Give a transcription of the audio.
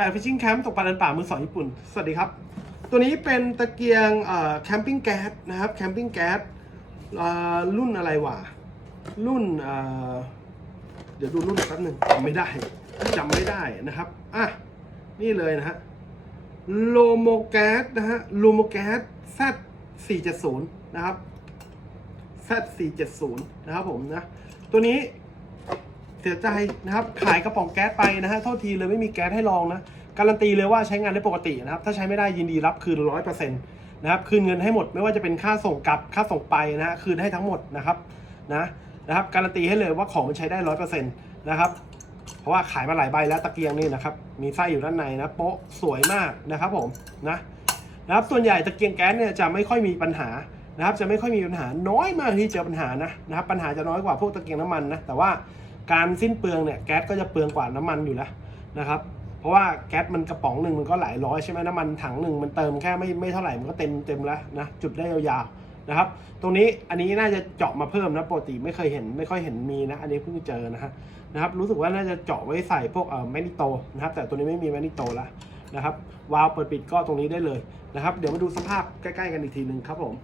แปดฟิชชิ่งแคมป์ตกปลาดินป่ามือสองญี่ปุ่น สวัสดีครับ ตัวนี้เป็นตะเกียงแคมปิ้งแก๊สนะครับแคมปิ้งแก๊สรุ่นอะไรวะ รุ่นเอ่อเดี๋ยวดูรุ่นแป๊บหนึ่งจำไม่ได้จำไม่ได้นะครับอะนี่เลยนะฮะโลโมแก๊สนะฮะโลโมแก๊ส Z 470 นะครับ Z 470 นะครับผมนะ ตัวนี้ เสียใจนะครับ ขายกระป๋องแก๊สไปนะฮะโทษทีเลยไม่มีแก๊สให้ลองนะการันตีเลยว่าใช้งานได้ปกตินะครับ ถ้าใช้ไม่ได้ยินดีรับคืนร้อยเปอร์เซ็นต์นะครับคืนเงินให้หมดไม่ว่าจะเป็นค่าส่งกลับค่าส่งไปนะฮะคืนให้ทั้งหมดนะครับนะนะครับ การันตีให้เลยว่าของมันใช้ได้ร้อยเปอร์เซ็นต์นะครับเพราะว่าขายมาหลายใบแล้วตะเกียงนี่นะครับ มีไส้อยู่ด้านในนะโป๊ะสวยมากนะครับผมนะนะครับส่วนใหญ่ตะเกียงแก๊สเนี่ยจะไม่ค่อยมีปัญหานะครับ จะไม่ค่อยมีปัญหาน้อยมากที่เจอปัญหานะนะครับ ปัญหาจะน้อยกว่าพวกตะเกียงน้ำมันนะแต่ว่า การสิ้นเปลืองเนี่ยแก๊สก็จะเปลืองกว่าน้ำมันอยู่แล้วนะครับเพราะว่าแก๊สมันกระป๋องหนึ่งมันก็หลายร้อยใช่ไหมน้ำมันถังหนึ่งมันเติมแค่ไม่ไม่เท่าไหร่มันก็เต็มเต็มแล้วนะจุดได้ยาวๆนะครับ ตรงนี้อันนี้น่าจะเจาะมาเพิ่มนะปกติไม่เคยเห็นไม่ค่อยเห็นมีนะ อันนี้เพิ่งเจอนะฮะนะครับรู้สึกว่าน่าจะเจาะไว้ใส่พวกเอ่อแมกนิโตนะครับ แต่ตัวนี้ไม่มีแมกนิโตแล้วนะครับวาล์วเปิดปิดก็ตรงนี้ได้เลยนะครับ เดี๋ยวมาดูสภาพใกล้ ๆ กันอีกทีหนึ่งครับผม